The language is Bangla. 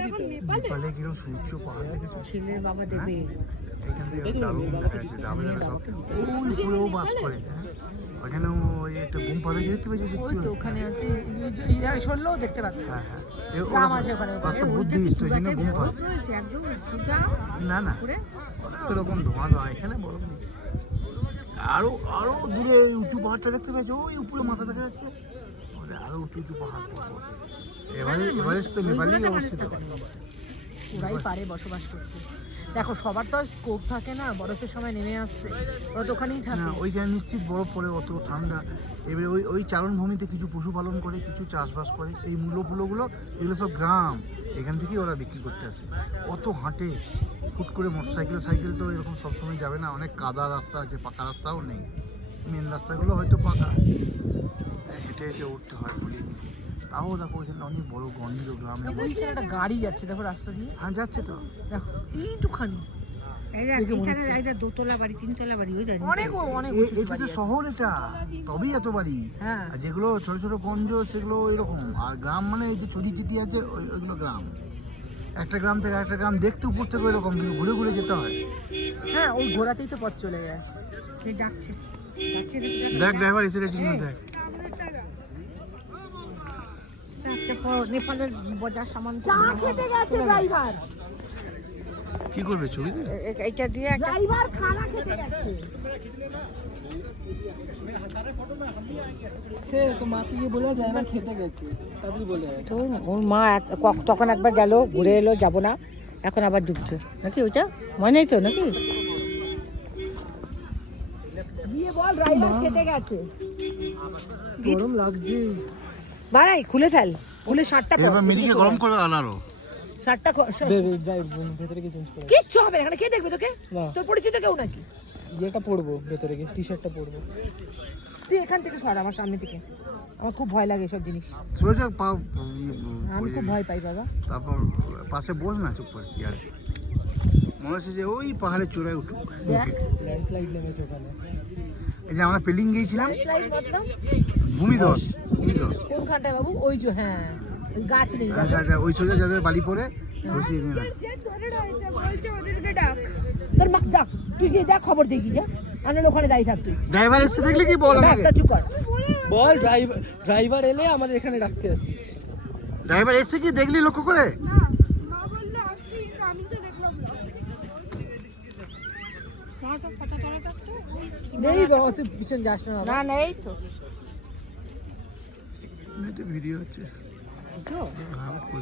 নেপালে কিরকম সূর্য পাহাড় দেখেছো? ছেলের বাবা দেবে এখান থেকে দারুণ দেখা যাচ্ছে, যাবে যাবে সব। ওই উপরেও বাস করে, হ্যাঁ ওখানে ওই একটা ঘুম পাবে দেখতে পেয়েছো? ওই তো ওখানে আছে শুনলেও দেখতে পাচ্ছি। হ্যাঁ হ্যাঁ গ্রাম আছে ওখানে। সব বুদ্ধিস্ট, ওই জন্য ঘুম পাবে। একদম সোজা না না ওরকম ধোঁয়া ধোঁয়া, এখানে বরফ নেই। আরো আরো দূরে উঁচু পাহাড়টা দেখতে পেয়েছো? ওই উপরে মাথা দেখা যাচ্ছে, আরো উঁচু উঁচু পাহাড়। এভারেস্ট তো নেপালেই অবস্থিত। ওরাই পারে বসবাস করতে। দেখো সবার তো স্কোপ থাকে না বরফের সময় নেমে আসতে, ওরা তো ওখানেই থাকে। ওইখানে নিশ্চিত বরফ পড়ে, অত ঠান্ডা। এবারে ওই চারণভূমিতে কিছু পশুপালন করে, কিছু চাষবাস করে। এই মূলগুলো এগুলো সব গ্রাম, এখান থেকেই ওরা বিক্রি করতে আসে। অত হাঁটে হুট করে। সাইকেল তো এরকম সবসময় যাবে না, অনেক কাদা রাস্তা আছে, পাকা রাস্তাও নেই। মেন রাস্তাগুলো হয়তো পাকা, হেঁটে হেঁটে উঠতে হয় বলি। তাও দেখো ওইখানে অনেক বড় গঞ্জ গ্রামে। ওইখানে একটা গাড়ি যাচ্ছে দেখো রাস্তা দিয়ে। হ্যাঁ যাচ্ছে তো, দেখো এইটুখানি দোতলা বাড়ি, তিনতলা বাড়ি, অনেক অনেক এটা তো শহর, এটা তবেই এত বাড়ি। হ্যাঁ আর যেগুলো ছোট ছোট গঞ্জ সেগুলো এরকম। আর গ্রাম মানে এই যে ছড়ি চিটি আছে ওইগুলো গ্রাম। একটা গ্রাম থেকে একটা গ্রাম দেখতে উপর থেকে ওইরকম, কিন্তু ঘুরে ঘুরে যেতে হয়। হ্যাঁ ওই ঘোরাতেই তো পথ চলে যায়। দেখ ড্রাইভার এসে গেছে কিনা দেখ। নেপালের বাজার সামান চা খেতে গেছে ড্রাইভার। কি করবে ছবি? এটা দিয়ে ড্রাইভার খানা খেতে গেছে। ওর মা তখন একবার গেল, ঘুরে এলো, যাবো না, এখন আবার ঢুকছে নাকি? ওইটা মনে নেই তো নাকি? দিয়ে বল ড্রাইভার খেতে গেছে। গরম লাগছে, বাড়াই খুলে ফেল, খুলে শার্টটা পর। এবার মিলিকে গরম করে আনারো শার্টটা ভেতরে কি চেঞ্জ করব? কিচ্ছু হবে না, এখানে কে দেখবে তোকে? তোর পরিচিত কেউ নাকি? ইয়েটা পরবো ভেতরে গিয়ে, টি-শার্টটা পরবো। তুই এখান থেকে সর, আমার সামনে থেকে। আমার খুব ভয় লাগে এসব জিনিস। সোজা পাও, আমি খুব ভয় পাই বাবা। তারপর পাশে বস না, চুপ করে চেয়ারে। মনে হচ্ছে যে ওই পাহাড়ের চূড়ায় উঠুক। দেখ ল্যান্ডস্লাইড নেমেছে ওখানে। এই যে আমরা পেলিং গিয়েছিলাম, স্লাইড মতলব ভূমিধস। কোনখানটায় বাবু? ওই যে হ্যাঁ ওই গাছ নেই ওই সোজা যাদের বাড়ি পড়ে বসিয়ে নিয়ে তোর মা ডাক, তুই গিয়ে দেখ, খবর দেখি যা, আনার ওখানে দাঁড়িয়ে থাক তুই। ড্রাইভার এসে দেখলে কি বল আমাকে? চুপ কর, বল ড্রাইভার এলে আমাদের এখানে রাখতে আসিস। ড্রাইভার এসে কি দেখলি লক্ষ্য করে? নেই বাবা, তুই পিছন যাস না। না নেই তো, ভিডিও হচ্ছে।